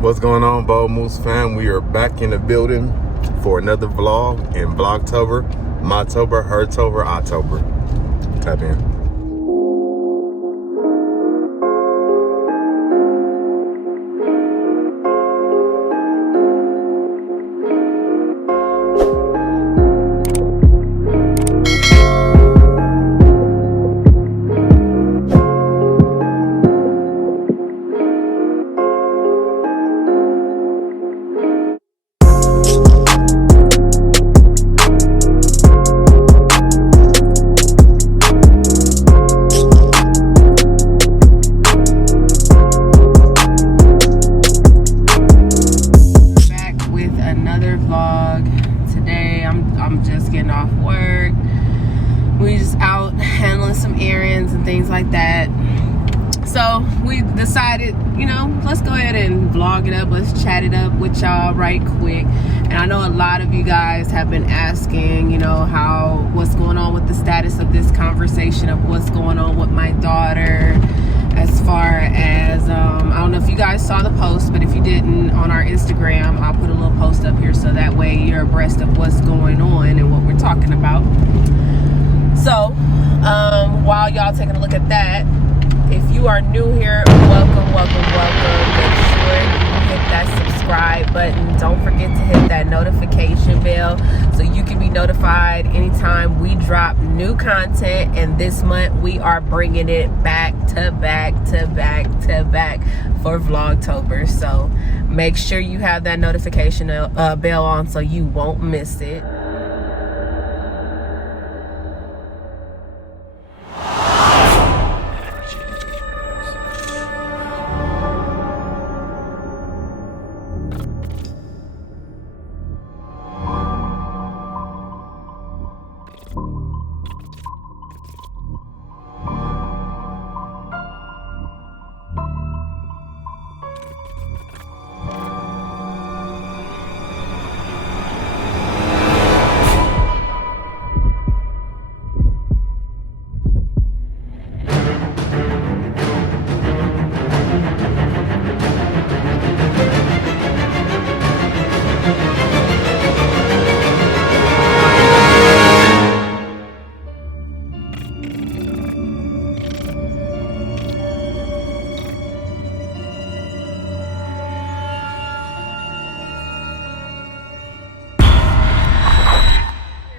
What's going on, Bold Moose fam? We are back in the building for another vlog in Vlogtober, Mytober, Hertober, October. Tap in. I'm just getting off work. We just out handling some errands and things like that. So we decided, let's go ahead and vlog it up. Let's chat it up with y'all right quick. And I know a lot of you guys have been asking, what's going on with the status of this conversation of what's going on with my daughter. As far as, I don't know if you guys saw the post, but if you didn't, on our Instagram, I'll put a little post up here so that way you're abreast of what's going on and what we're talking about. So, while y'all taking a look at that, if you are new here, welcome. Make sure you hit that subscribe button. Don't forget to hit that notification bell so you can be notified anytime we drop new content. And this month we are bringing it back to back for Vlogtober. So make sure you have that notification bell on so you won't miss it.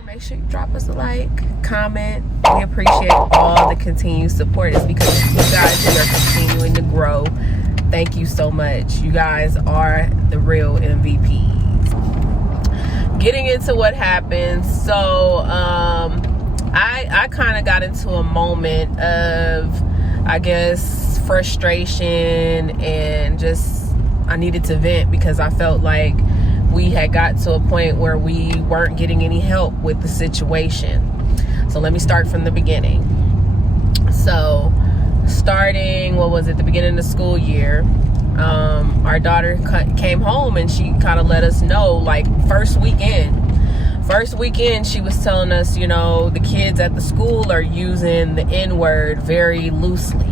Make sure you drop us a like, comment. We appreciate all the continued support. It's because of you guys we are continuing to grow. Thank you so much. You guys are the real MVPs. Getting into what happened. So I kind of got into a moment of, I guess, frustration and just I needed to vent because I felt like we had got to a point where we weren't getting any help with the situation. So let me start from the beginning. So starting, the beginning of the school year, our daughter came home and she kind of let us know, like first weekend she was telling us, the kids at the school are using the N-word very loosely.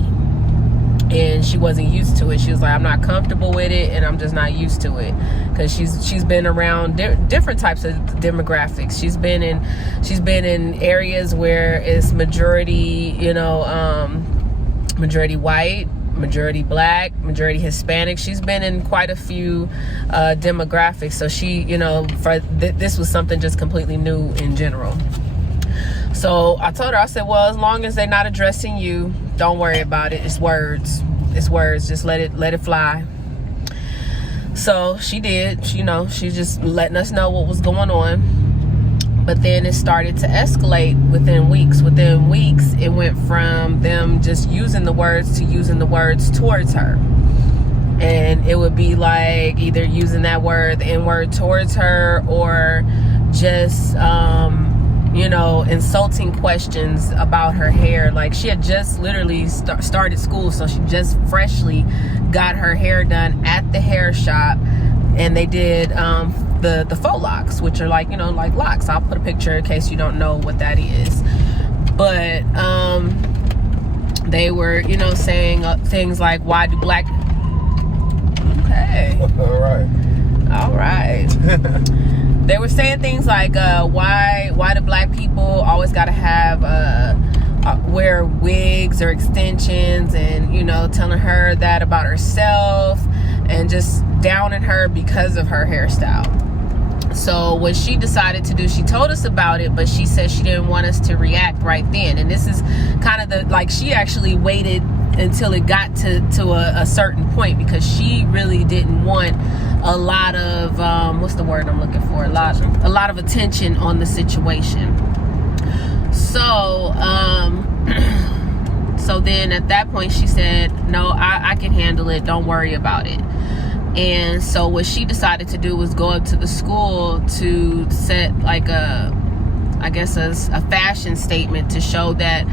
And she wasn't used to it. She was like, I'm not comfortable with it, and I'm just not used to it. Because she's been around different types of demographics. She's been in areas where it's majority, majority white, majority black, majority Hispanic. She's been in quite a few demographics. So she, this was something just completely new in general. So I told her, I said, well, as long as they're not addressing you, don't worry about it. It's words. Just let it fly. So she did. She's just letting us know what was going on. But then it started to escalate within weeks. Within weeks, it went from them just using the words to using the words towards her. And it would be like either using that word, the N-word, towards her, or just insulting questions about her hair. Like she had just literally started school, so she just freshly got her hair done at the hair shop, and they did the faux locks, which are like locks. I'll put a picture in case you don't know what that is. But they were saying things like, why do black right. They were saying things like, why do black people always gotta have wear wigs or extensions, and you know, telling her that about herself and just downing her because of her hairstyle. So what she decided to do, she told us about it, but she said she didn't want us to react right then. And this is kind of the, like, she actually waited until it got to a certain point, because she really didn't want a lot of what's the word I'm looking for, a lot of attention on the situation. So so then at that point she said, no, I can handle it, don't worry about it. And so what she decided to do was go up to the school to set like a fashion statement to show that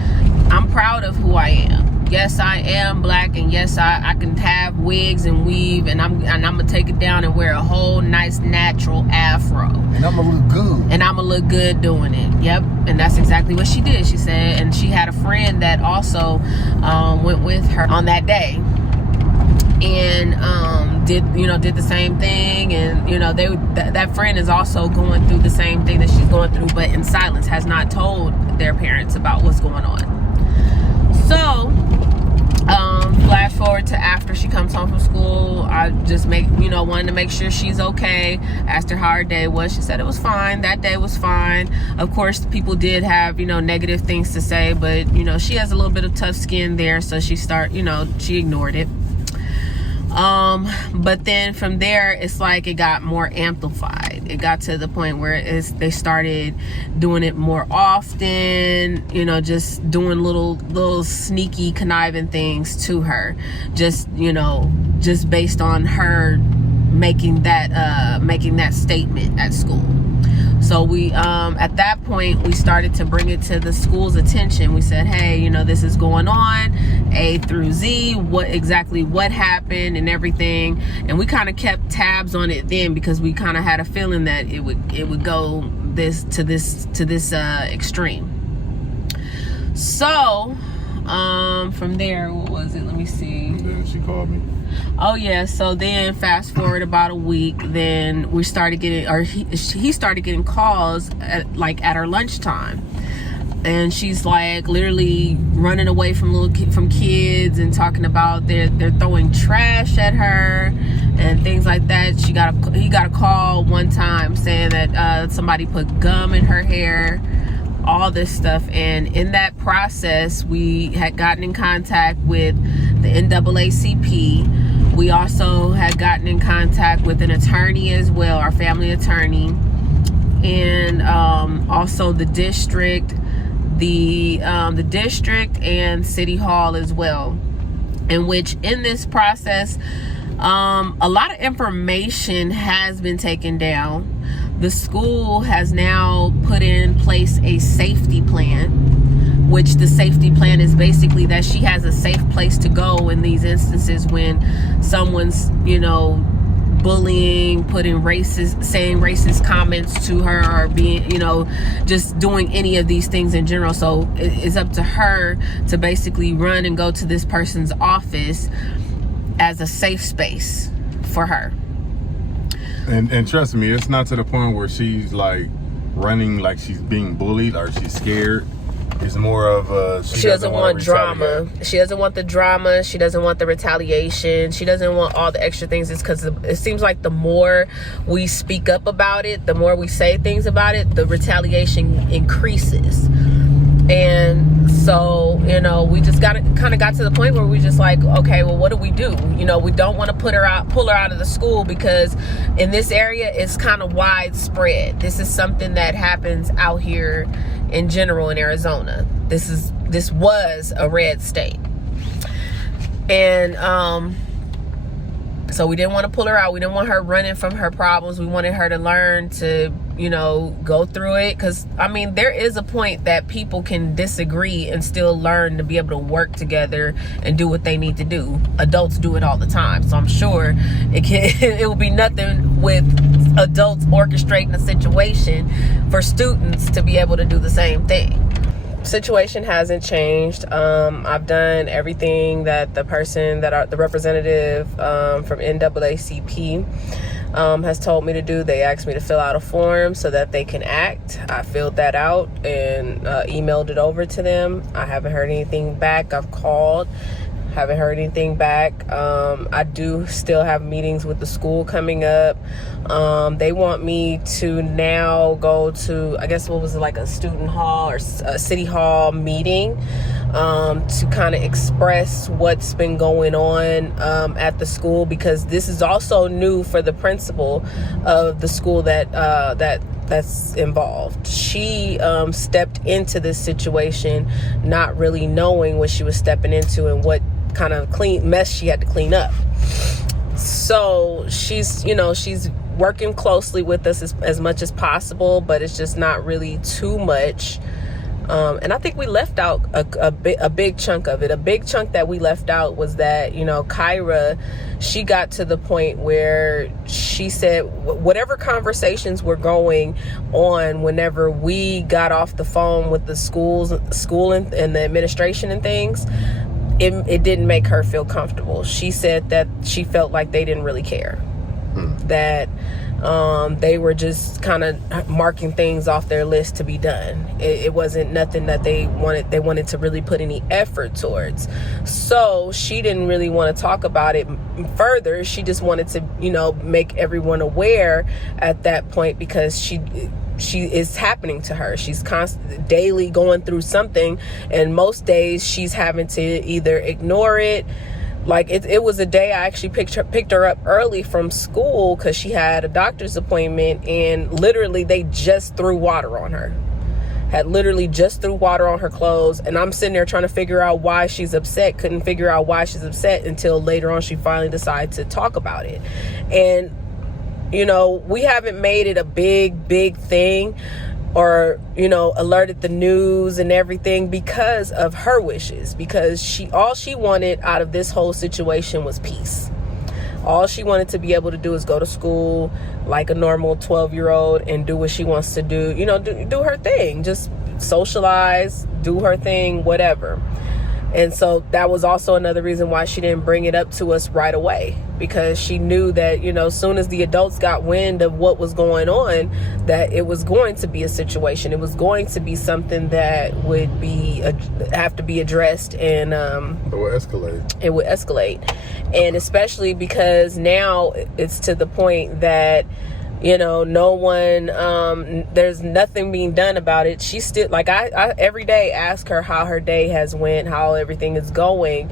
I'm proud of who I am. Yes, I am black, and yes, I can have wigs and weave, and I'm gonna take it down and wear a whole nice natural afro. And I'm gonna look good. And I'm gonna look good doing it. Yep. And that's exactly what she did, she said. And she had a friend that also went with her on that day. And did the same thing, and you know, that friend is also going through the same thing that she's going through, but in silence, has not told their parents about what's going on. So flash forward to after she comes home from school, I just wanted to make sure she's okay. Asked her how her day was. She said it was fine. That day was fine. Of course, people did have negative things to say, but she has a little bit of tough skin there, so she ignored it. But then from there, it's like it got more amplified. It got to the point where they started doing it more often, just doing little sneaky conniving things to her, just based on her making that statement at school. So we, at that point, we started to bring it to the school's attention. We said, hey, this is going on, A through Z, what happened and everything. And we kind of kept tabs on it then, because we kind of had a feeling that it would go to this extreme. So, from there, what was it? Let me see. And then she called me. Oh yeah, so then fast forward about a week, then we started getting, or he started getting calls at our lunchtime, and she's like literally running away from kids and talking about they're throwing trash at her and things like that. He got a call one time saying that somebody put gum in her hair, all this stuff. And in that process, we had gotten in contact with the NAACP. We also had gotten in contact with an attorney as well, our family attorney, and also the district, the district and City Hall as well. In which, in this process, a lot of information has been taken down. The school has now put in place a safety plan, which the safety plan is basically that she has a safe place to go in these instances when someone's, bullying, saying racist comments to her, or being, just doing any of these things in general. So it's up to her to basically run and go to this person's office as a safe space for her. And trust me, it's not to the point where she's like running like she's being bullied or she's scared. It's more of she doesn't want drama. She doesn't want the drama. She doesn't want the retaliation. She doesn't want all the extra things. It's because it seems like the more we speak up about it, the more we say things about it, the retaliation increases. And so, we just got to the point where we just like, okay, well, what do? We don't want to pull her out of the school, because in this area, it's kind of widespread. This is something that happens out here in general in Arizona. This was a red state. And, so we didn't want to pull her out. We didn't want her running from her problems. We wanted her to learn to, go through it. Because, there is a point that people can disagree and still learn to be able to work together and do what they need to do. Adults do it all the time. So I'm sure it will be nothing with adults orchestrating a situation for students to be able to do the same thing. situation hasn't changed. I've done everything that the representative from NAACP has told me to do. They asked me to fill out a form so that they can act. I filled that out and emailed it over to them. I haven't heard anything back. I've called, haven't heard anything back. I do still have meetings with the school coming up. They want me to now go to, I guess, what was it, like a student hall or a city hall meeting to kind of express what's been going on at the school, because this is also new for the principal of the school that's involved. She stepped into this situation not really knowing what she was stepping into and what kind of mess she had to clean up. So she's working closely with us as much as possible, but it's just not really too much. And I think we left out a big chunk of it. A big chunk that we left out was that, Kyra, she got to the point where she said whatever conversations were going on whenever we got off the phone with the school and the administration and things, it didn't make her feel comfortable. She said that she felt like they didn't really care. That they were just kind of marking things off their list to be done. It wasn't nothing that they wanted to really put any effort towards. So she didn't really want to talk about it further. She just wanted to, make everyone aware at that point, because she is happening to her. She's constantly daily going through something, and most days she's having to either ignore it. Like it was a day I actually picked her up early from school because she had a doctor's appointment, and literally they just threw water on her. Had literally just threw water on her clothes, and I'm sitting there trying to figure out why she's upset. Couldn't figure out why she's upset until later on she finally decided to talk about it. And we haven't made it a big thing or, alerted the news and everything because of her wishes, because all she wanted out of this whole situation was peace. All she wanted to be able to do is go to school like a normal 12-year-old and do what she wants to do, do her thing, just socialize, do her thing, whatever. And so that was also another reason why she didn't bring it up to us right away, because she knew that, as soon as the adults got wind of what was going on, that it was going to be a situation. It was going to be something that would have to be addressed, and it would escalate. And especially because now it's to the point that no one, there's nothing being done about it. She still, like, I every day ask her how her day has went, how everything is going,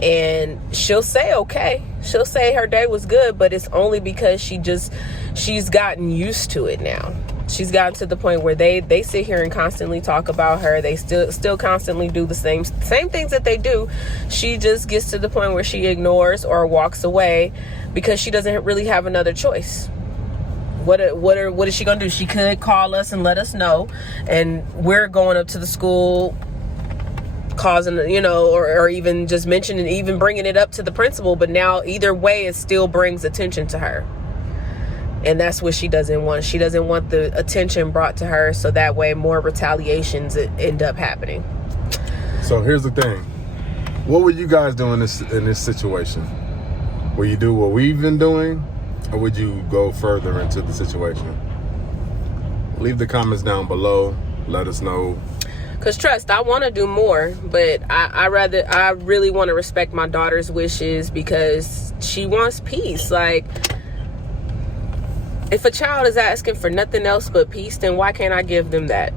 and she'll say okay. She'll say her day was good, but it's only because she's gotten used to it now. She's gotten to the point where they sit here and constantly talk about her. They still constantly do the same things that they do. She just gets to the point where she ignores or walks away because she doesn't really have another choice. What is she gonna do? She could call us and let us know, and we're going up to the school, causing, or even just mentioning, even bringing it up to the principal. But now either way, it still brings attention to her, and that's what she doesn't want. She doesn't want the attention brought to her, so that way more retaliations end up happening. So here's the thing: what would you guys do in this situation? Will you do what we've been doing, or would you go further into the situation? Leave the comments down below. Let us know. Because trust, I want to do more, but I really want to respect my daughter's wishes, because she wants peace. Like, if a child is asking for nothing else but peace, then why can't I give them that?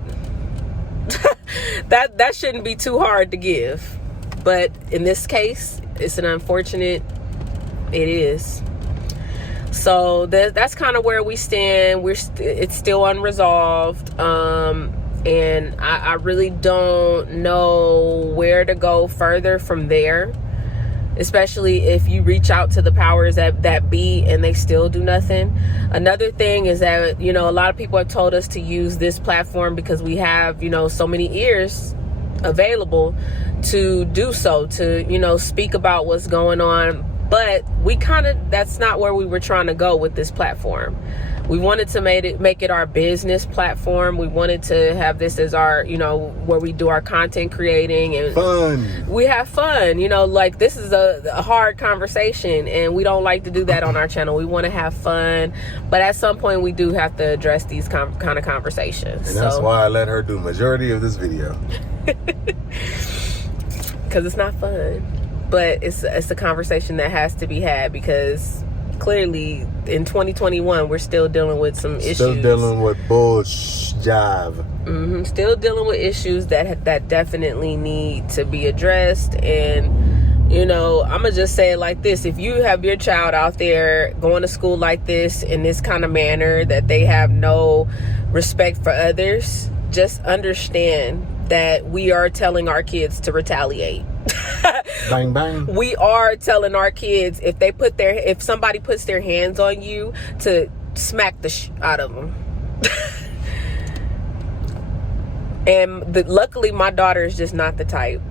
That shouldn't be too hard to give. But in this case, it's an unfortunate, it is. So that's kind of where we stand. It's still unresolved, and I really don't know where to go further from there, especially if you reach out to the powers that be and they still do nothing. Another thing is that, a lot of people have told us to use this platform because we have, so many ears available to do so, to, speak about what's going on. But we kind of, that's not where we were trying to go with this platform. We wanted to make it our business platform. We wanted to have this as our, you know, where we do our content creating and fun. We have fun, you know, like this is a hard conversation and we don't like to do that on our channel. We want to have fun, but at some point we do have to address these kind of conversations. And that's why I let her do majority of this video. Because it's not fun, but it's a conversation that has to be had, because clearly in 2021 we're still dealing with some issues. Still dealing with jive. Still dealing with issues that definitely need to be addressed. And you know, I'm gonna just say it like this: if you have your child out there going to school like this in this kind of manner, that they have no respect for others, just understand that we are telling our kids to retaliate. Bang bang. We are telling our kids, if somebody puts their hands on you, to smack the out of them. And luckily my daughter is just not the type.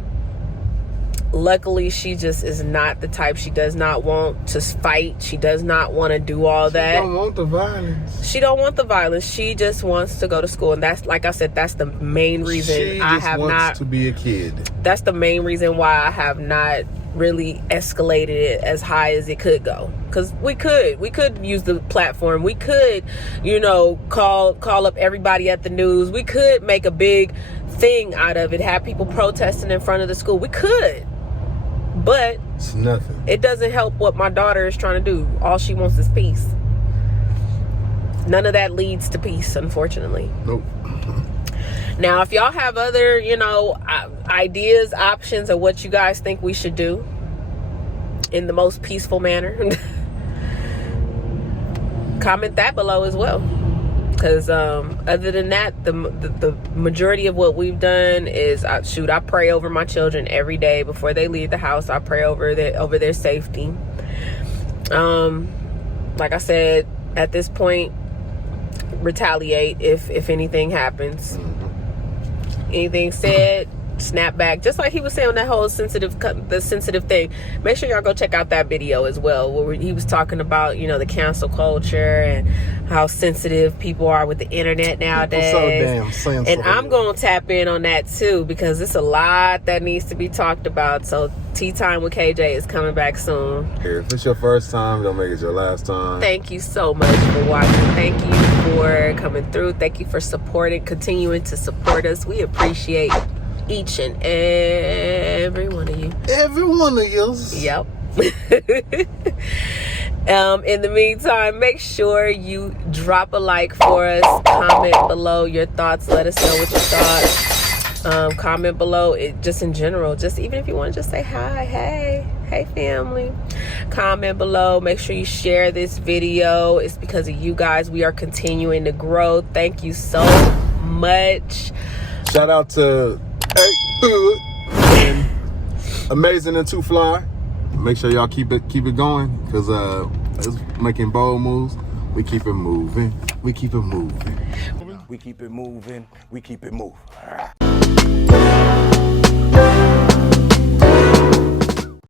Luckily she just is not the type. She does not want to fight. She does not want to do all that. She don't want the violence. She don't want the violence. She just wants to go to school. And that's, like I said, that's the main reason I have not... She just wants to be a kid. That's the main reason why I have not really escalated it as high as it could go. Because we could use the platform. We could, you know, call up everybody at the news. We could make a big thing out of it. Have people protesting in front of the school. We could. But it's nothing. It doesn't help what my daughter is trying to do. All she wants is peace. None of that leads to peace, unfortunately. Nope. Now, if y'all have other, you know, ideas, options of what you guys think we should do in the most peaceful manner, comment that below as well. Because other than that, the majority of what we've done is, I pray over my children every day before they leave the house. I pray over their safety. Like I said, at this point, retaliate if anything happens. Anything said, snap back. Just like he was saying on that whole sensitive thing. Make sure y'all go check out that video as well, where he was talking about, you know, the cancel culture and how sensitive people are with the internet nowadays. So damn sensitive. And I'm gonna tap in on that too, because it's a lot that needs to be talked about. So Tea Time with Kayjay is coming back soon. If it's your first time, don't make it your last time. Thank you so much for watching. Thank you for coming through. Thank you for continuing to support us. We appreciate each and every one of you. Every one of you. Yep. In the meantime, make sure you drop a like for us. Comment below your thoughts. Let us know what you thought. Comment below it, just in general. Just even if you want to just say hi, hey family. Comment below. Make sure you share this video. It's because of you guys we are continuing to grow. Thank you so much. Shout out to and Amazing and Too Fly. Make sure y'all keep it going, because it's making bold moves. We keep it moving. We keep it moving. We keep it moving. We keep it moving.